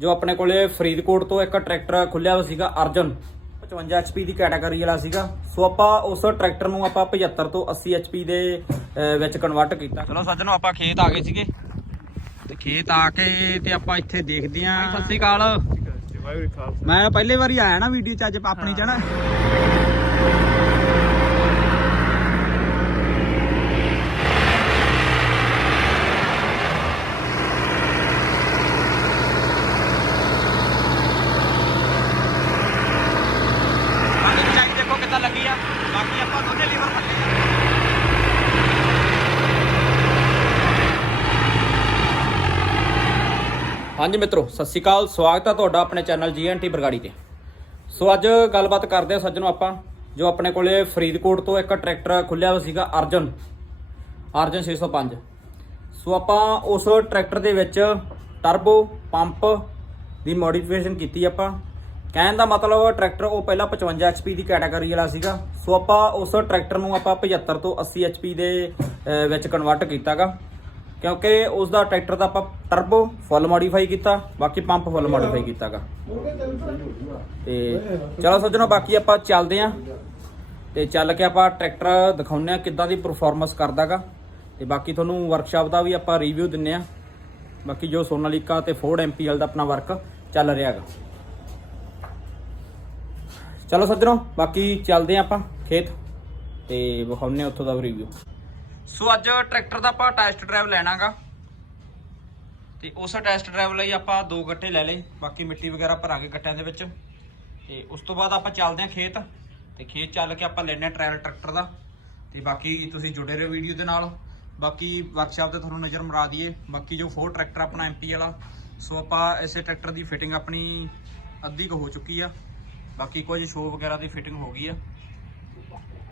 ਜੋ ਆਪਣੇ ਕੋਲੇ ਫਰੀਦਕੋਟ ਤੋਂ ਇੱਕ ਟਰੈਕਟਰ ਖੁੱਲਿਆ ਹੋਇਆ ਸੀਗਾ ਅਰਜਨ 55 HP ਦੀ ਕੈਟਾਗਰੀ ਵਾਲਾ ਸੀਗਾ। ਸੋ ਆਪਾਂ ਉਸ ਟਰੈਕਟਰ ਨੂੰ ਆਪਾਂ 75 ਤੋਂ 80 HP ਦੇ ਵਿੱਚ ਕਨਵਰਟ ਕੀਤਾ। ਚਲੋ ਸੱਜਣੋ ਆਪਾਂ ਖੇਤ ਆ ਗਏ ਸੀਗੇ। ਤੇ ਖੇਤ ਆ ਕੇ ਤੇ ਆਪਾਂ ਇੱਥੇ ਦੇਖਦੇ ਆਂ ਸਤਿ ਸ੍ਰੀ ਅਕਾਲ। ਮੈਂ ਪਹਿਲੇ ਵਾਰੀ ਆਇਆ ਨਾ ਵੀਡੀਓ ਚ ਅੱਜ ਆਪਣੀ ਚ ਨਾ ਪਾਣੀ ਚਾਈ ਦੇਖੋ ਕਿੱਦਾਂ ਲੱਗੀ ਆ ਬਾਕੀ ਆਪਾਂ ਦੋਨੇ ਲੀਵਰ ਥੱਲੇ ਆ ਹਾਂਜੀ ਮਿੱਤਰੋ, ਸਤਿ ਸ਼੍ਰੀ ਅਕਾਲ, ਸਵਾਗਤ ਹੈ ਤੁਹਾਡਾ ਆਪਣੇ ਚੈਨਲ ਜੀਐਨਟੀ ਬਰਗਾੜੀ ਤੇ। ਸੋ ਅੱਜ ਗੱਲਬਾਤ ਕਰਦੇ ਹਾਂ ਸੱਜਣੋ ਆਪਾਂ, ਜੋ ਆਪਣੇ ਕੋਲੇ ਫਰੀਦਕੋਟ ਤੋਂ ਇੱਕ ਟਰੈਕਟਰ ਖੁੱਲਿਆ ਹੋਇਆ ਸੀਗਾ ਅਰਜਨ ਅਰਜਨ 605 ਸੋ ਆਪਾਂ ਉਸ ਟਰੈਕਟਰ ਦੇ ਵਿੱਚ ਟਰਬੋ ਪੰਪ ਦੀ ਮੋਡੀਫਿਕੇਸ਼ਨ ਕੀਤੀ ਆਪਾਂ। ਕਹਿਣ ਦਾ ਮਤਲਬ ਟਰੈਕਟਰ ਉਹ ਪਹਿਲਾਂ 55 HP ਦੀ ਕੈਟਾਗਰੀ ਵਾਲਾ ਸੀਗਾ। ਸੋ ਆਪਾਂ ਉਸ ਟਰੈਕਟਰ ਨੂੰ ਆਪਾਂ 75 ਤੋਂ 80 HP ਦੇ ਵਿੱਚ ਕਨਵਰਟ ਕੀਤਾਗਾ। ਕਿਉਂਕਿ ਉਸ ਦਾ ਟਰੈਕਟਰ ਦਾ ਆਪਾਂ ਟਰਬੋ ਫੁੱਲ ਮੋਡੀਫਾਈ ਕੀਤਾ, ਬਾਕੀ ਪੰਪ ਫੁੱਲ ਮੋਡੀਫਾਈ ਕੀਤਾਗਾ। ਤੇ ਚਲੋ ਸੱਜਣੋ, ਬਾਕੀ ਆਪਾਂ ਚੱਲਦੇ ਆਂ। ਤੇ ਚੱਲ ਕੇ ਆਪਾਂ ਟਰੈਕਟਰ ਦਿਖਾਉਂਦੇ ਆ ਕਿੱਦਾਂ ਦੀ ਪਰਫਾਰਮੈਂਸ ਕਰਦਾਗਾ। ਤੇ ਬਾਕੀ ਤੁਹਾਨੂੰ ਵਰਕਸ਼ਾਪ ਦਾ ਵੀ ਆਪਾਂ ਰਿਵਿਊ ਦਿੰਨੇ ਆ। ਬਾਕੀ ਜੋ ਸੋਨਾਲੀਕਾ ਤੇ ਫੋਰਡ ਐਮਪੀਐਲ ਦਾ ਆਪਣਾ ਵਰਕ ਚੱਲ ਰਿਹਾ ਹੈਗਾ ਚਲੋ ਸੱਜਣੋ, ਬਾਕੀ ਚੱਲਦੇ ਆ ਆਪਾਂ ਖੇਤ। ਤੇ ਵਿਖਾਉਂਦੇ ਆ ਉੱਥੋਂ ਦਾ ਰਿਵਿਊ ਸੋ ਅੱਜ ਟਰੈਕਟਰ ਦਾ ਆਪਾਂ ਟੈਸਟ ਡਰਾਈਵ ਲੈਣਾਗਾ। ਤੇ ਉਸ ਟੈਸਟ ਡਰਾਈਵ ਲਈ ਆਪਾਂ ਦੋ ਗੱਟੇ ਲੈ ਲਏ, ਬਾਕੀ ਮਿੱਟੀ ਵਗੈਰਾ ਭਰਾਂਗੇ ਗੱਟਿਆਂ ਦੇ ਵਿੱਚ। ਤੇ ਉਸ ਤੋਂ ਬਾਅਦ ਆਪਾਂ ਚੱਲਦੇ ਹਾਂ ਖੇਤ। ਤੇ ਖੇਤ ਚੱਲ ਕੇ ਆਪਾਂ ਲੈਣੇ ਟ੍ਰਾਇਲ ਟਰੈਕਟਰ ਦਾ। ਤੇ ਬਾਕੀ ਤੁਸੀਂ ਜੁੜੇ ਰਹੋ ਵੀਡੀਓ ਦੇ ਨਾਲ। ਬਾਕੀ ਵਰਕਸ਼ਾਪ ਤੇ ਤੁਹਾਨੂੰ ਨਜ਼ਰ ਮਰਾ ਦਈਏ। ਬਾਕੀ ਜੋ ਫੋਰ ਟਰੈਕਟਰ ਆਪਣਾ ਐਮਪੀ ਵਾਲਾ, ਸੋ ਆਪਾਂ ਇਸੇ ਟਰੈਕਟਰ ਦੀ ਫਿਟਿੰਗ ਆਪਣੀ ਅੱਧੀ ਕੁ ਹੋ ਚੁੱਕੀ ਆ। ਬਾਕੀ ਕੁਝ ਸ਼ੋ ਵਗੈਰਾ ਦੀ ਫਿਟਿੰਗ ਹੋ ਗਈ ਆ।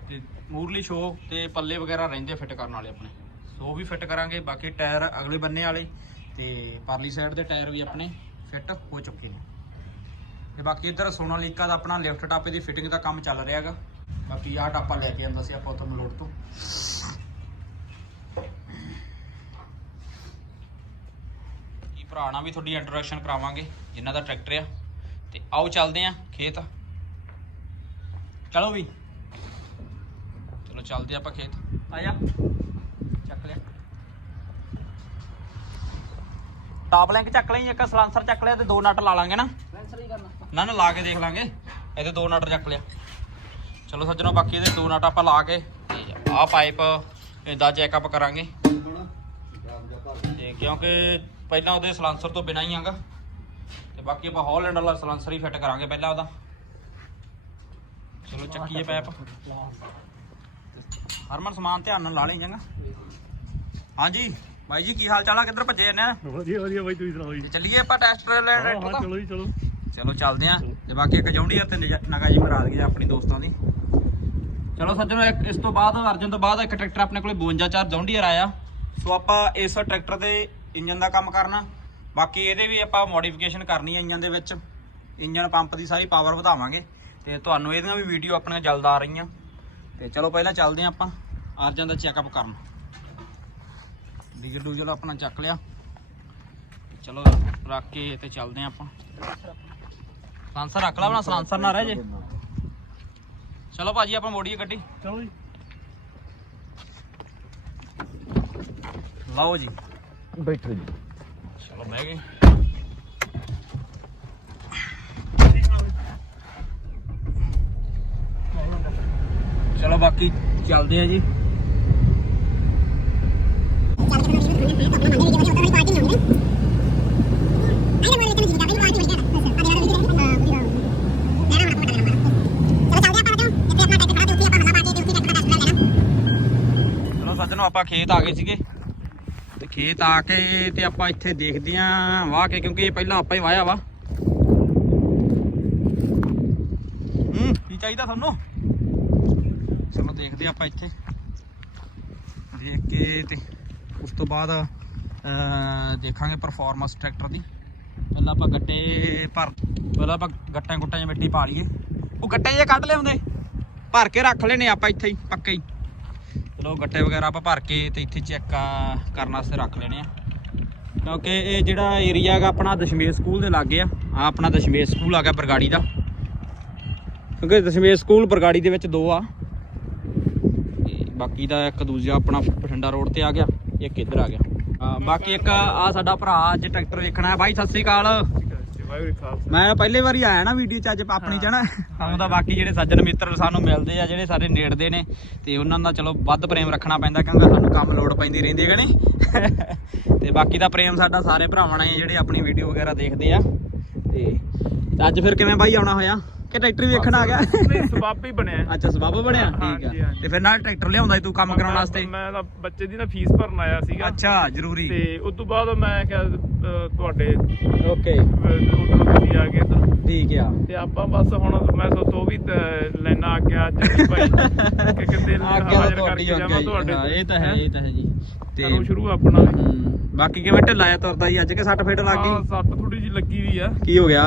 ਤੇ ਮੂਰਲੀ ਸ਼ੋ ਤੇ ਪੱਲੇ ਵਗੈਰਾ ਰਹਿੰਦੇ ਫਿੱਟ ਕਰਨ ਵਾਲੇ ਆਪਣੇ। ਸੋ ਉਹ ਵੀ ਫਿੱਟ ਕਰਾਂਗੇ, ਬਾਕੀ ਟਾਇਰ ਅਗਲੇ ਬੰਨੇ ਵਾਲੇ ਤੇ ਪਰਲੀ ਸਾਈਡ ਦੇ ਟਾਇਰ ਵੀ ਆਪਣੇ ਫਿੱਟ ਹੋ ਚੁੱਕੇ ਨੇ। ਤੇ ਬਾਕੀ ਇੱਧਰ ਸੋਨਾਲੀਕਾ ਦਾ ਆਪਣਾ ਲਿਫਟ ਟਾਪੇ ਦੀ ਫਿਟਿੰਗ ਦਾ ਕੰਮ ਚੱਲ ਰਿਹਾ ਹੈਗਾ। ਬਾਕੀ ਆਹ ਟਾਪਾ ਲੈ ਕੇ ਆਂਦਾ ਸੀ ਆਪਾਂ ਉੱਥੋਂ ਮਲੋੜ ਤੋਂ। ਕੀ ਭਰਾਣਾ ਵੀ ਤੁਹਾਡੀ ਇੰਟਰੋਡਕਸ਼ਨ ਕਰਾਵਾਂਗੇ, ਜਿਨ੍ਹਾਂ ਦਾ ਟਰੈਕਟਰ ਆ। ਤੇ ਆਓ ਚੱਲਦੇ ਆਂ ਖੇਤ। ਚਲੋ ਵੀ। ਚੱਲਦੇ ਆਪਾਂ ਖੇਤ। ਆ ਜਾ। ਚੱਕ ਲਿਆ। ਟਾਪ ਲਿੰਕ ਚੱਕ ਲਈ ਇੱਕ ਸਲਾਂਸਰ ਚੱਕ ਲਿਆ ਤੇ ਦੋ ਨਟ ਲਾ ਲਾਂਗੇ ਨਾ। ਨਾ ਨਾ ਲਾ ਕੇ ਦੇਖ ਲਾਂਗੇ। ਇਹਦੇ ਦੋ ਨਟ ਚੱਕ ਲਿਆ। ਚਲੋ ਸੱਜਣੋ ਬਾਕੀ ਇਹਦੇ ਦੋ ਨਟ ਆਪਾਂ ਲਾ ਕੇ ਆਹ ਪਾਈਪ ਇਹਦਾ ਚੈੱਕਅਪ ਕਰਾਂਗੇ। ਕਿਉਂਕਿ ਪਹਿਲਾਂ ਉਹਦੇ ਸਲਾਂਸਰ ਤੋਂ ਬਿਨਾਂ ਹੀ ਆਗਾ। ਤੇ ਬਾਕੀ ਆਪਾਂ ਹੌਲੈਂਡ ਵਾਲਾ ਸਲਾਂਸਰ ਹੀ ਫਿੱਟ ਕਰਾਂਗੇ ਪਹਿਲਾਂ ਉਹਦਾ। ਚਲੋ ਚੱਕੀਏ ਪੈਪ ਹਰਮਨ ਸਮਾਨ ਧਿਆਨ ਨਾਲ ਲਾ ਲਈ ਜਾਂਗਾ ਹਾਂਜੀ ਬਾਈ ਜੀ ਕੀ ਹਾਲ ਚਾਲ ਆ? ਕਿੱਧਰ ਭੱਜੇ ਨੇ ਵਧੀਆ ਵਧੀਆ ਬਾਈ ਤੁਸੀਂ ਸੁਣਾਓ ਜੀ? ਚੱਲੀਏ ਆਪਾਂ ਟੈਸਟ ਲੈ ਹਾਂ ਹਾਂ ਚਲੋ ਜੀ ਚਲੋ। ਚਲੋ ਚੱਲਦੇ ਆਂ। ਤੇ ਬਾਕੀ ਇੱਕ ਜੌਂਡੀਅਰ ਤੇ ਨਜ- ਨਗਾ ਜੀ ਮਰਾ ਦਈਏ ਆਪਣੀ ਦੋਸਤਾਂ ਦੀ। ਚਲੋ ਸੱਜਣੋ ਇੱਕ ਇਸ ਤੋਂ ਬਾਅਦ ਅਰਜਨ ਤੋਂ ਬਾਅਦ ਇੱਕ ਟਰੈਕਟਰ ਆਪਣੇ ਕੋਲੇ 52 ਚਾਰ ਜੌਂਡੀਅਰ ਆਇਆ। ਸੋ ਆਪਾਂ ਇਸ ਟਰੈਕਟਰ ਦੇ ਇੰਜਨ ਦਾ ਕੰਮ ਕਰਨਾ। ਬਾਕੀ ਇਹਦੇ ਵੀ ਆਪਾਂ ਮੋਡੀਫਿਕੇਸ਼ਨ ਕਰਨੀ ਹੈ ਇੰਜਨ ਦੇ ਵਿੱਚ। ਇੰਜਨ ਪੰਪ ਦੀ ਸਾਰੀ ਪਾਵਰ ਵਧਾਵਾਂਗੇ। ਤੇ ਤੁਹਾਨੂੰ ਇਹਦੀਆਂ ਵੀ ਵੀਡੀਓ ਆਪਣੀਆਂ ਜਲਦ ਆ ਰਹੀਆਂ। ਤੇ ਚਲੋ ਪਹਿਲਾਂ ਚੱਲਦੇ ਆਂ ਆਪਾਂ ਅਰਜਨ ਦਾ ਚੈੱਕਅਪ ਕਰਨ। ਡੀਜ਼ਲ ਡੂਜ਼ਲ ਆਪਣਾ ਚੱਕ ਲਿਆ। ਚਲੋ ਰੱਖ ਕੇ ਤੇ ਚੱਲਦੇ ਆਂ ਆਪਾਂ। ਸਲਾਂਸਰ ਰੱਖ ਲਾ ਆਪਣਾ ਸਲਾਂਸਰ ਨਾ ਰਹਿ ਜੇ। ਚਲੋ ਭਾਜੀ ਆਪਾਂ ਮੋੜੀਏ ਗੱਡੀ। ਚਲੋ ਜੀ। ਲਓ ਜੀ। ਬੈਠੋ ਜੀ। ਚਲੋ ਬਹਿ ਗਏ। ਚਲੋ ਬਾਕੀ ਚੱਲਦੇ ਆ ਜੀ। ਚਲੋ ਸੱਜਣੋ, ਆਪਾਂ ਖੇਤ ਆ ਗਏ ਸੀਗੇ। ਤੇ ਖੇਤ ਆ ਕੇ ਤੇ ਆਪਾਂ ਇੱਥੇ ਦੇਖਦੇ ਆਂ ਵਾਹ ਕੇ, ਕਿਉਂਕਿ ਇਹ ਪਹਿਲਾਂ ਆਪਾਂ ਹੀ ਵਾਇਆ ਵਾ। ਹੂੰ, ਕੀ ਚਾਹੀਦਾ ਤੁਹਾਨੂੰ? ਚਲੋ ਦੇਖਦੇ ਆਪਾਂ ਇੱਥੇ। ਦੇਖ ਕੇ ਤੇ ਉਸ ਤੋਂ ਬਾਅਦ ਦੇਖਾਂਗੇ ਪਰਫਾਰਮੈਂਸ ਟਰੈਕਟਰ ਦੀ। ਪਹਿਲਾਂ ਆਪਾਂ ਗੱਟੇ ਭਰ ਪਹਿਲਾਂ ਆਪਾਂ ਗੱਟਾਂ ਗੁੱਟਾਂ 'ਚ ਮਿੱਟੀ ਪਾ ਲਈਏ। ਉਹ ਗੱਟੇ ਜੇ ਕੱਢ ਲਿਆਉਂਦੇ, ਭਰ ਕੇ ਰੱਖ ਲੈਣੇ ਆਪਾਂ ਇੱਥੇ ਹੀ, ਪੱਕੇ ਹੀ। ਚਲੋ ਗੱਟੇ ਵਗੈਰਾ ਆਪਾਂ ਭਰ ਕੇ ਤੇ ਇੱਥੇ ਚੈੱਕ ਕਰਨ ਵਾਸਤੇ ਰੱਖ ਲੈਣੇ ਆ ਕਿਉਂਕਿ ਇਹ ਜਿਹੜਾ ਏਰੀਆ ਹੈਗਾ ਆਪਣਾ ਦਸ਼ਮੇਸ਼ ਸਕੂਲ ਦੇ ਲਾਗੇ ਆ। ਆ ਆਪਣਾ ਦਸ਼ਮੇਸ਼ ਸਕੂਲ ਆ ਗਿਆ ਬਰਗਾੜੀ ਦਾ। ਕਿਉਂਕਿ ਦਸ਼ਮੇਸ਼ ਸਕੂਲ ਬਰਗਾੜੀ ਦੇ ਵਿੱਚ ਦੋ ਆ। ਬਾਕੀ ਦਾ ਇੱਕ ਦੂਜਾ ਆਪਣਾ ਬਠਿੰਡਾ ਰੋਡ ਤੇ ਆ ਗਿਆ, ਇੱਕ ਇੱਧਰ ਆ ਗਿਆ। ਬਾਕੀ ਇੱਕ ਆ ਸਾਡਾ ਭਰਾ ਅੱਜ ਟਰੈਕਟਰ ਵੇਖਣਾ ਹੈ। ਬਾਈ, ਸਤਿ ਸ੍ਰੀ ਅਕਾਲ। ਮੈਂ ਪਹਿਲੇ ਵਾਰੀ ਆਇਆ ਨਾ ਵੀਡੀਓ ਚ ਅੱਜ ਆਪਣੀ ਚ ਨਾ। ਸਾਨੂੰ ਤਾਂ ਬਾਕੀ ਜਿਹੜੇ ਸੱਜਣ ਮਿੱਤਰ ਸਾਨੂੰ ਮਿਲਦੇ ਆ, ਜਿਹੜੇ ਸਾਰੇ ਨੇੜਦੇ ਨੇ, ਤੇ ਉਹਨਾਂ ਦਾ ਚਲੋ ਵੱਧ ਪ੍ਰੇਮ ਰੱਖਣਾ ਪੈਂਦਾ, ਕਿਉਂਕਿ ਸਾਨੂੰ ਕੰਮ ਲੋੜ ਪੈਂਦੀ ਰਹਿੰਦੀ ਹੈ ਨਹੀਂ? ਤੇ ਬਾਕੀ ਦਾ ਪ੍ਰੇਮ ਸਾਡਾ ਸਾਰੇ ਭਰਾਵਾਂ ਨਾਲ ਜਿਹੜੇ ਆਪਣੀ ਵੀਡੀਓ ਵਗੈਰਾ ਦੇਖਦੇ ਆ। ਤੇ ਤੇ ਅੱਜ ਫਿਰ ਕਿਵੇਂ ਬਾਈ ਆਉਣਾ ਹੋਇਆ? ਕਿ ਟਰੈਕਟਰ ਵੀ ਵੇਖਣ ਆ ਗਿਆ। ਨਹੀਂ ਸਵਾਬ ਹੀ ਬਣਿਆ। ਅੱਛਾ ਸਬੱਬ ਬਣਿਆ? ਠੀਕ ਹਾਂਜੀ, ਆ। ਹਾਂਜੀ। ਤੇ ਫਿਰ ਨਾਲ ਟਰੈਕਟਰ ਲਿਆਉਂਦਾ ਸੀ ਤੂੰ ਕੰਮ ਕਰਾਉਣ ਵਾਸਤੇ? ਮੈਂ ਤਾਂ ਬੱਚੇ ਦੀ ਨਾ ਫੀਸ ਭਰਨ ਆਇਆ ਸੀਗਾ। ਅੱਛਾ ਜ਼ਰੂਰੀ। ਤੇ ਉਸ ਤੋਂ ਬਾਅਦ ਮੈਂ ਕਿਹਾ ਅਹ, ਤੁਹਾਡੇ ਓਕੇ। ਉਧਰੋਂ ਤੁਸੀਂ ਆ ਗਏ ਇੱਧਰ। ਠੀਕ ਆ। ਤੇ ਆਪਾਂ ਬਸ ਹੁਣ ਮੈਂ ਸੋਚੋ ਵੀ ਅਹ, ਲੈਣਾ ਆ ਗਿਆ ਅੱਜ ਵੀ ਭਾਈ। ਕਿ ਕਿਤੇ ਆ ਗਿਆ ਹਾਜ਼ਰ ਤੁਹਾਡੀ ਕਰਕੇ ਆ ਜਾਵਾਂ ਗਿਆ ਤੁਹਾਡੇ ਹਾਂ ਇਹ ਤਾਂ ਹੈ ਇਹ ਤਾਂ ਹੈ ਜੀ। ਤੇ ਕਰੋ ਸ਼ੁਰੂ ਆਪਣਾ। ਹਮ, ਬਾਕੀ ਕਿਵੇਂ ਢਿੱਲਾ ਆ ਤੁਰਦਾ ਜੀ? ਅੱਜ ਕੇ 60 ਫੀਟ ਲੱਗ ਹਾਂ ਗਈ ਸੱਟ ਥੋੜੀ ਜੀ ਲੱਗੀ ਵੀ ਆ। ਕੀ ਹੋ ਗਿਆ?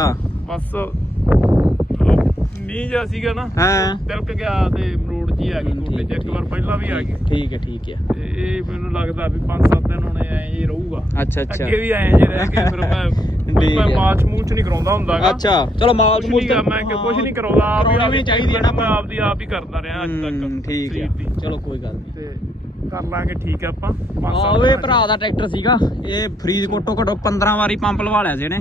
ਬਸ ਮੀਂਹ ਜਿਹਾ ਸੀਗਾ ਨਾ ਹਾਂ। ਤਿਲਕ ਗਿਆ ਤੇ ਮਰੋੜ ਜੀ ਆ ਗਈ ਕੋਟੇ ਚ ਇੱਕ ਵਾਰ ਪਹਿਲਾਂ ਵੀ ਆ ਗਈ। ਠੀਕ ਹੈ ਠੀਕ ਹੈ। ਤੇ ਇਹ ਮੈਨੂੰ ਲੱਗਦਾ ਵੀ 5-7 ਦਿਨ ਹੁਣੇ ਐ ਹੀ ਰਹੂਗਾ। ਅੱਛਾ ਅੱਛਾ। ਅੱਗੇ ਵੀ ਐ ਜੇ ਰਹਿ ਕੇ ਫਿਰ ਮੈਂ ਮੈਂ। ਮਾਚ ਮੂਚ ਨਹੀਂ ਕਰਾਉਂਦਾ ਹੁੰਦਾਗਾ। ਅੱਛਾ ਚਲੋ ਕੁਛ ਨਹੀਂ ਮੈਂ ਕਿ ਕੁਝ ਨਹੀਂ ਕਰਾਉਂਦਾ ਆਪ ਹੀ ਚਾਹੀਦੀ ਆਪਦੀ ਆਪ ਹੀ ਕਰਦਾ ਰਿਹਾ ਅੱਜ ਤੱਕ ਠੀਕ। ਹੈ। ਚਲੋ ਕੋਈ ਗੱਲ ਨਹੀਂ। ਤੇ ਕਰ ਲਾਂਗੇ ਠੀਕ ਆ ਆਪਾਂ। ਪੰਜ ਆ ਸੱਤ ਓਏ ਦਿਨਾਂ ਚ। ਭਰਾ ਦਾ ਟਰੈਕਟਰ ਸੀਗਾ। ਇਹ ਫਰੀਦਕੋਟੋਂ ਘਟੋ 15 ਵਾਰੀ ਪੰਪ ਲਵਾ ਲਿਆ ਸੀ ਇਹਨੇ।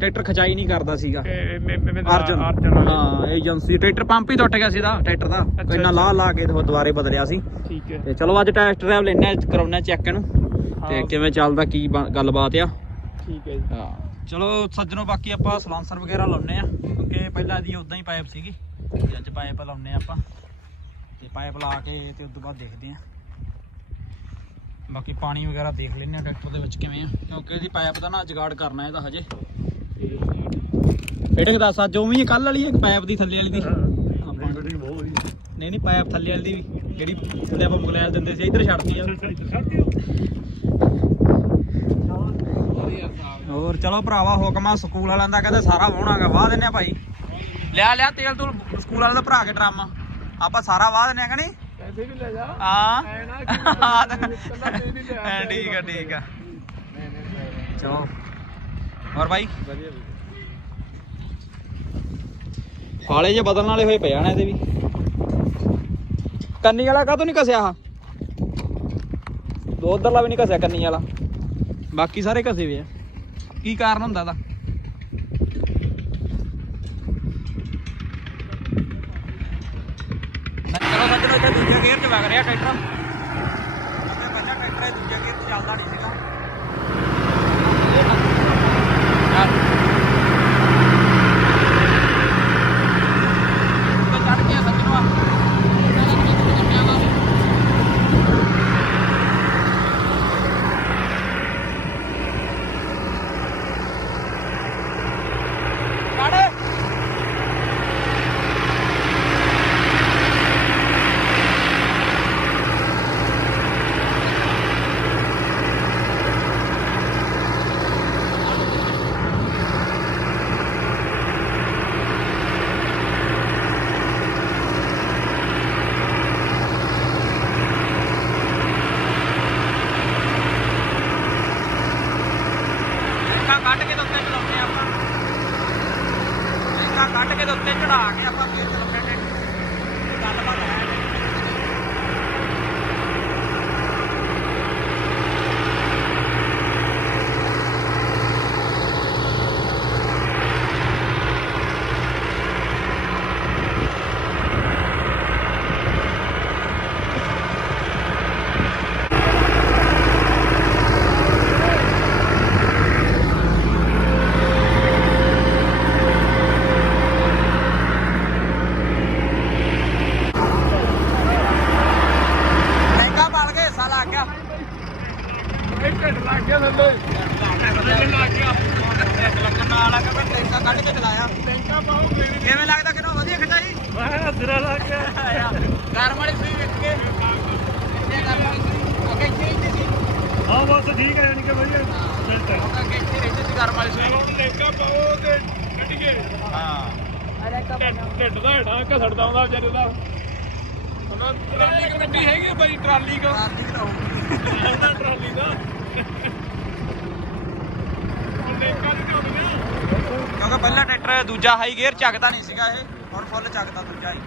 ਟਰੈਕਟਰ ਖਚਾਈ ਨਹੀਂ ਕਰਦਾ ਸੀਗਾ। ਅਰਜਨ। ਹਾਂ ਏਜੰਸੀ। ਟਰੈਕਟਰ ਪੰਪ ਹੀ ਟੁੱਟ ਗਿਆ ਸੀ ਦਾ ਟਰੈਕਟਰ ਦਾ। ਇੰਨਾ ਲਾ ਲਾ ਕੇ ਦੁਬਾਰੇ ਬਦਲਿਆ ਸੀ। ਠੀਕ ਹੈ। ਤੇ ਚਲੋ ਅੱਜ ਟੈਸਟ ਡਰਾਈਵ ਲੈਣਾ ਕਰਾਉਣਾ ਚੈੱਕ ਇਹਨੂੰ। ਤੇ। ਕਿਵੇਂ ਚੱਲਦਾ ਕੀ ਗੱਲਬਾਤ ਆ। ਠੀਕ ਹੈ ਜੀ। ਹਾਂ। ਚਲੋ ਸੱਜਣੋ ਬਾਕੀ ਆਪਾਂ ਸਲਾਂਸਰ ਵਗੈਰਾ ਲਾਉਨੇ ਆ ਕਿਉਂਕਿ ਪਹਿਲਾਂ ਦੀ ਉਦਾਂ ਹੀ ਪਾਈਪ ਸੀਗੀ। ਤੇ ਅੱਜ ਪਾਈਪ ਲਾਉਨੇ ਆ ਆਪਾਂ। ਤੇ ਪਾਈਪ ਲਾ ਕੇ ਤੇ ਉਸ ਤੋਂ ਬਾਅਦ ਦੇਖਦੇ ਆ ਬਾਕੀ ਪਾਣੀ ਵਗੈਰਾ ਦੇਖ ਲੈਨੇ ਆ ਟਰੈਕਟਰ ਦੇ ਵਿੱਚ ਕਿਵੇਂ ਆ। ਕਿਉਂਕਿ ਇਹਦੀ ਪਾਈਪ ਦਾ ਨਾ ਜਗਾੜ ਕਰਨਾ ਇਹਦਾ ਹਜੇ। ਫਿਟਿੰਗ ਦੱਸ ਅੱਜ ਉਵੇਂ ਹੀ ਕੱਲ ਵਾਲੀ ਹੈ ਪਾਈਪ ਦੀ ਥੱਲੇ ਵਾਲੀ ਦੀ? ਆਪਾਂ ਬੜੀ ਬਹੁਤ ਵਧੀਆ। ਨਹੀਂ ਨਹੀਂ ਪਾਈਪ ਥੱਲੇ ਵਾਲੀ ਦੀ ਵੀ ਜਿਹੜੀ ਥੱਲੇ ਆਪਾਂ ਮੁਗਲੈਲ ਦਿੰਦੇ ਸੀ ਇੱਧਰ ਛੱਡਤੀ ਆ। ਹੋਰ ਚਲੋ ਭਰਾਵਾ ਹੁਕਮ ਆ ਸਕੂਲ ਵਾਲਿਆਂ ਦਾ ਕਹਿੰਦੇ ਸਾਰਾ ਵਾਹਣਾਗਾ ਵਾਹ ਦਿੰਨੇ ਆ ਭਾਈ। ਲਿਆ ਲਿਆ ਤੇਲ ਤੂੰ ਸਕੂਲ ਵਾਲਿਆਂ ਦਾ ਭਰਾ ਕੇ ਡਰਮ। ਆਪਾਂ ਸਾਰਾ ਵਾਹ ਦਿੰਨੇ ਆ ਕਿ ਨਹੀਂ? ਪੈਸੇ ਵੀ ਲੈ ਜਾ। ਹਾਂ। ਐ ਨਾ ਕਿ ਇਕੱਲਾ ਤੇਲ ਹੀ ਲਿਆ ਹਾਂ, ਠੀਕ ਆ ਠੀਕ ਆ। ਚਲੋ। ਹੋਰ ਭਾਈ ਵਧੀਆ ਫਾਲੇ ਜੇ ਬਦਲਣ ਵਾਲੇ ਹੋਏ ਪਏ ਆ ਨਾ ਇਹਦੇ ਵੀ। ਕੰਨੀ ਵਾਲਾ ਕਾਹਤੋਂ ਨਹੀਂ ਕਸਿਆ ਆ ਦੋ ਉਧਰਲਾ ਵੀ ਨਹੀਂ ਕਸਿਆ ਕੰਨੀ ਵਾਲਾ। ਬਾਕੀ ਸਾਰੇ ਕਸੇ ਵੇ ਆ। ਕੀ ਕਾਰਨ ਹੁੰਦਾ ਇਹਦਾ? ਚਲੋ ਸੱਜਣੋ ਇੱਥੇ ਦੂਜੇ ਗੇਅਰ 'ਚ ਵਗ ਰਿਹਾ ਟਰੈਕਟਰ। ਅੱਗੇ ਪਹਿਲਾਂ ਟਰੈਕਟਰ ਇਹ ਦੂਜੇ ਗੇਅਰ 'ਚ ਚੱਲਦਾ ਨਹੀਂ ਸੀਗਾ। ਹੁਣ ਟੈਂਕਾ ਪਾਓ ਤੇ ਕੱਢੀਏ ਹਾਂ। ਢਿੱਡ ਢਿੱਡ ਦਾ ਹੇਠਾਂ ਘਸੜਦਾ ਆਉਂਦਾ ਵਿਚਾਰੇ ਦਾ ਉਹਨਾਂ ਟਰਾਲੀ ਕੱਢੀ ਹੈਗੀ ਆ ਬਾਈ ਟਰਾਲੀ ਕੋ ਆਰਦੀ ਕਰਾਉ ਉਹਦਾ ਟਰਾਲੀ ਦਾ ਕਿਉਂਕਿ ਪਹਿਲਾਂ ਟਰੈਕਟਰ ਦੂਜਾ ਹਾਈ ਗੇਅਰ ਚੱਕਦਾ ਨਹੀਂ ਸੀਗਾ ਇਹ, ਹੁਣ ਫੁੱਲ ਚੱਕਦਾ ਦੂਜਾ ਹੀ।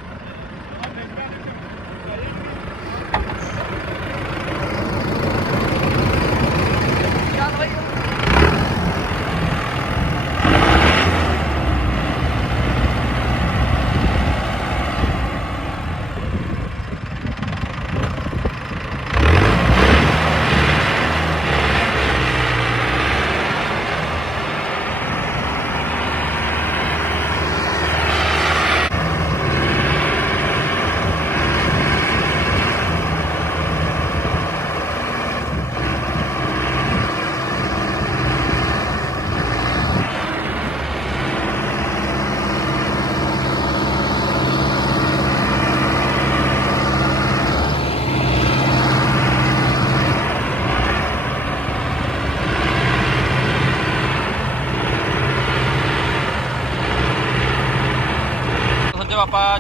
ਆਪਾਂ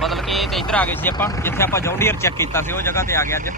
ਬਦਲ ਕੇ ਇੱਧਰ ਆ ਗਏ ਸੀ ਆਪਾਂ, ਜਿੱਥੇ ਆਪਾਂ ਜੌਂਡੀਅਰ ਚੈੱਕ ਕੀਤਾ ਸੀ, ਉਹ ਜਗ੍ਹਾ ਤੇ ਆ ਗਏ ਅੱਜ।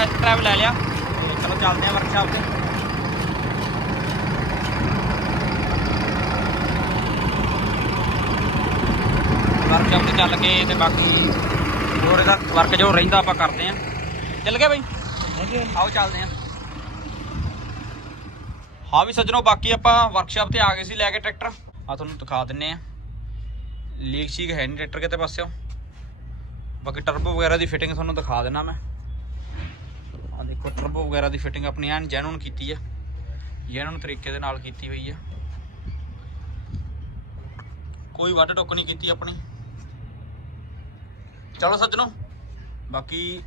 ਬਾਕੀ ਟੈਸਟ ਡਰਾਈਵ ਲੈ ਲਿਆ ਤੇ ਚਲੋ ਚੱਲਦੇ ਆ ਵਰਕਸ਼ਾਪ ਤੇ ਵਰਕਸ਼ਾਪ ਤੇ ਚੱਲ ਕੇ ਤੇ ਬਾਕੀ ਹੋਰ ਇਹਦਾ ਵਰਕ ਜੋ ਰਹਿੰਦਾ ਆਪਾਂ ਕਰਦੇ ਆ ਚੱਲ ਗਏ ਬਈ? ਆਓ ਚੱਲਦੇ ਆ ਹਾਂ ਵੀ ਸੱਜਣੋ, ਬਾਕੀ ਆਪਾਂ ਵਰਕਸ਼ਾਪ ਤੇ ਆ ਗਏ ਸੀ ਲੈ ਕੇ ਟਰੈਕਟਰ ਆ ਤੁਹਾਨੂੰ ਦਿਖਾ ਦਿੰਨੇ ਆ ਲੀਕ ਸ਼ੀਕ ਹੈ ਨਹੀਂ ਟਰੈਕਟਰ ਕਿਤੇ ਪਾਸਿਓ। ਬਾਕੀ ਟਰਬੋ ਵਗੈਰਾ ਦੀ ਫਿਟਿੰਗ ਤੁਹਾਨੂੰ ਦਿਖਾ ਦੇਣਾ ਮੈਂ। ਆ ਦੇਖੋ ਟਰਬੋ ਵਗੈਰਾ ਦੀ ਫਿਟਿੰਗ ਆਪਣੀ ਐਨ ਜੈਨੂਨ ਕੀਤੀ ਆ। ਜੈਨੂਨ ਤਰੀਕੇ ਦੇ ਨਾਲ ਕੀਤੀ ਹੋਈ ਆ। ਕੋਈ ਵੱਢ ਟੁੱਕ ਨਹੀਂ ਕੀਤੀ ਆਪਣੀ। ਚਲੋ ਸੱਜਣੋ, ਬਾਕੀ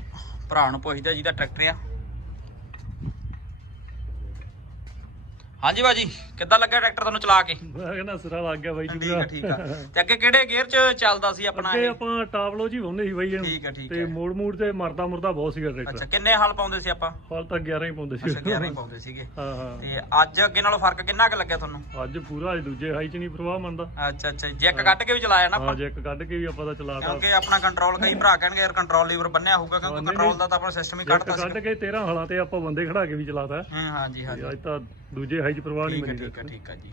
ਭਰਾ ਨੂੰ ਪੁੱਛਦਾ ਜਿਹਦਾ ਟਰੈਕਟਰ ਆ। ਹਾਂਜੀ ਬਾਜੀ ਕਿੱਦਾਂ ਲੱਗਾ ਟਰੈਕਟਰ ਤੁਹਾਨੂੰ ਚਲਾ ਕੇ? ਮੈਂ ਕਹਿੰਦਾ ਸਿਰਾ ਲੱਗ ਗਿਆ ਬਾਈ ਠੀਕ ਆ ਠੀਕ ਆ। ਤੇ ਅੱਗੇ ਕਿਹੜੇ ਗੇਅਰ 'ਚ ਚੱਲਦਾ ਸੀ ਆਪਣਾ ਅੱਗੇ ਇਹ? ਆਪਾਂ ਟਾਵਲੋ ਜੀ ਹੁੰਦੇ ਸੀ ਬਾਈ ਇਹਨੂੰ। ਠੀਕ ਆ, ਠੀਕ ਤੇ। ਮੋੜ ਮੋੜ ਤੇ ਮਰਦਾ ਮੁਰਦਾ ਬਹੁਤ ਸੀਗਾ ਅੱਛਾ ਟਰੈਕਟਰ ਕਿੰਨੇ ਹਲ ਪਾਉਂਦੇ ਸੀ ਆਪਾਂ? ਹਾਲ ਤੱਕ 11 ਹੀ ਪਾਉਂਦੇ ਸੀ ਅੱਛਾ 11 ਹੀ ਪਾਉਂਦੇ ਸੀਗੇ। ਹਾਂ ਹਾਂ। ਤੇ ਅੱਜ ਅੱਗੇ ਨਾਲੋਂ ਫ਼ਰਕ ਕਿੰਨਾ ਕੁ ਲੱਗਿਆ ਤੁਹਾਨੂੰ? ਅੱਜ ਪੂਰਾ ਅੱਜ ਦੂਜੇ ਹਾਈ ਚ ਨਹੀਂ ਪ੍ਰਵਾਹ ਮੰਨਦਾ। ਅੱਛਾ ਅੱਛਾ ਜੈਕ ਕੱਢ ਕੇ ਵੀ ਚਲਾਇਆ ਨਾ ਆਪਾਂ? ਜੈਕ ਕੱਢ ਕੇ ਵੀ ਆਪਾਂ ਤਾਂ ਚਲਾਤਾ। ਕਿਉਂਕਿ ਆਪਣਾ ਕੰਟਰੋਲ ਕਈ ਭਰਾ ਕਹਿਣਗੇ ਯਾਰ ਕੰਟਰੋਲ ਲੀਵਰ ਬੰਨਿਆ ਹੋਊਗਾ ਕਿਉਂਕਿ ਕੰਟਰੋਲ। ਦਾ ਤਾਂ ਆਪਣਾ ਸਿਸਟਮ ਹੀ ਕੱਢਤਾ ਕੱਢ ਸੀ ਕੇ 13 ਹਾਲਾਂ ਤੇ ਆਪਾਂ ਬੰਦੇ ਖੜਾ ਕੇ ਵੀ ਚਲਾਤਾ। ਹਾਂ ਹਾਂਜੀ ਹਾਂਜੀ। ਅੱਜ ਤਾਂ ਦੂਜੇ ਹਾਈ ਚ ਪ੍ਰਵਾਹ ਨਹੀਂ ਠੀਕ ਹੈ ਠੀਕ ਹੈ ਠੀਕ ਹੈ ਜੀ।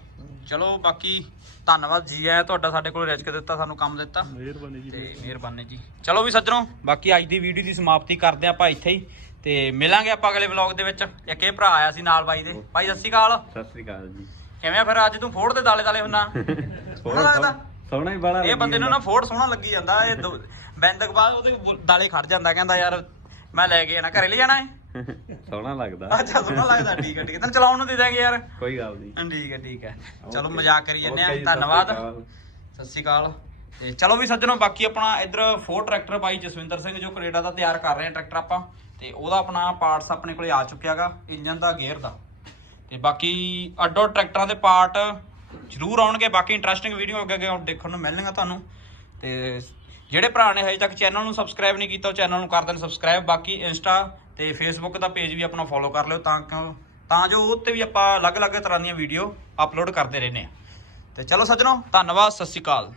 ਚਲੋ ਬਾਕੀ ਧੰਨਵਾਦ ਜੀ ਆਇਆ ਤੁਹਾਡਾ ਸਾਡੇ ਕੋਲ ਰਿਜਕ ਦਿੱਤਾ ਸਾਨੂੰ ਕੰਮ ਦਿੱਤਾ। ਮਿਹਰਬਾਨੀ ਜੀ ਤੇ ਮਿਹਰਬਾਨੀ। ਜੀ। ਚਲੋ ਵੀ ਸੱਜਣੋ ਬਾਕੀ ਅੱਜ ਦੀ ਵੀਡੀਓ ਦੀ ਸਮਾਪਤੀ ਕਰਦੇ ਆਪਾਂ ਇੱਥੇ ਹੀ। ਤੇ ਮਿਲਾਂਗੇ ਆਪਾਂ ਅਗਲੇ ਵਲੌਗ ਦੇ ਵਿੱਚ। ਇੱਕ ਇਹ ਭਰਾ ਆਇਆ ਸੀ ਨਾਲ ਬਾਈ ਦੇ। ਭਾਈ ਸਤਿ ਸ਼੍ਰੀ ਅਕਾਲ। ਸਤਿ ਸ੍ਰੀ ਅਕਾਲ ਜੀ। ਕਿਵੇਂ ਆ ਫਿਰ? ਅੱਜ ਤੂੰ ਫੋੜ ਦੇ ਦਾਲੇ ਦਾਲੇ ਹੁੰਨਾ। ਸੋਹਣਾ ਲੱਗਦਾ। ਸੋਹਣਾ ਹੀ ਬੜਾ ਇਹ ਬੰਦੇ ਨੂੰ ਨਾ ਫੋੜ ਸੋਹਣਾ ਲੱਗੀ ਜਾਂਦਾ। ਇਹ ਬਿੰਦਕ ਬਾਅਦ ਉਹਦੇ ਦਾਲੇ ਖੜ ਜਾਂਦਾ। ਕਹਿੰਦਾ ਯਾਰ ਮੈਂ ਲੈ ਕੇ ਜਾਣਾ ਘਰੇ ਲੈ ਜਾਣਾ ਹੈ ਸੋਹਣਾ ਲੱਗਦਾ। ਅੱਛਾ ਸੋਹਣਾ ਲੱਗਦਾ ਠੀਕ ਹੈ ਠੀਕ ਹੈ। ਤੈਨੂੰ ਚਲਾਉਣ ਨੂੰ ਦੇ ਦਾਂਗੇ ਯਾਰ। ਕੋਈ ਗੱਲ ਨਹੀਂ। ਠੀਕ ਹੈ ਠੀਕ ਹੈ। ਚਲੋ ਮਜ਼ਾਕ ਕਰੀ ਜੰਨੇ ਆ ਧੰਨਵਾਦ। ਸਤਿ ਸ਼੍ਰੀ ਅਕਾਲ। ਤੇ ਚਲੋ ਵੀ ਸੱਜਣੋ ਬਾਕੀ ਆਪਣਾ ਇੱਧਰ ਫੋਰ ਟਰੈਕਟਰ ਬਾਈ ਜਸਵਿੰਦਰ ਸਿੰਘ ਜੋ ਕੈਨੇਡਾ ਦਾ ਤਿਆਰ ਕਰ ਰਹੇ ਆ ਟਰੈਕਟਰ ਆਪਾਂ ਤੇ ਉਹਦਾ ਆਪਣਾ ਪਾਰਟਸ ਆਪਣੇ ਕੋਲੇ ਆ ਚੁੱਕਿਆਗਾ ਇੰਜਨ ਦਾ ਗੇਅਰ ਦਾ। ਤੇ ਬਾਕੀ ਅੱਡੋ ਟਰੈਕਟਰਾਂ ਦੇ ਪਾਰਟ ਜ਼ਰੂਰ ਆਉਣਗੇ। ਬਾਕੀ ਇੰਟਰਸਟਿੰਗ ਵੀਡੀਓ ਅੱਗੇ ਅੱਗੇ ਦੇਖਣ ਨੂੰ ਮਿਲਣਗੀਆਂ ਤੁਹਾਨੂੰ। ਤੇ ਜਿਹੜੇ ਭਰਾ ਨੇ ਹਜੇ ਤੱਕ ਚੈਨਲ ਨੂੰ ਸਬਸਕ੍ਰਾਈਬ ਨਹੀਂ ਕੀਤਾ ਉਹ ਚੈਨਲ ਨੂੰ ਕਰ ਦੇਣ ਸਬਸਕ੍ਰਾਈਬ ਬਾਕੀ ਇੰਸਟਾ ਤੇ ਫੇਸਬੁੱਕ ਦਾ ਪੇਜ ਵੀ ਆਪਣਾ ਫੋਲੋ ਕਰ ਲਿਓ ਤਾਂ ਕਿ ਤਾਂ ਜੋ ਉਹ ਤੇ ਵੀ ਆਪਾਂ ਅਲੱਗ-ਅਲੱਗ ਤਰ੍ਹਾਂ ਦੀਆਂ ਵੀਡੀਓ ਅਪਲੋਡ ਕਰਦੇ ਰਹਿੰਦੇ ਆ ਤੇ ਚਲੋ ਸੱਜਣੋ, ਧੰਨਵਾਦ, ਸਤਿ ਸ਼੍ਰੀ ਅਕਾਲ।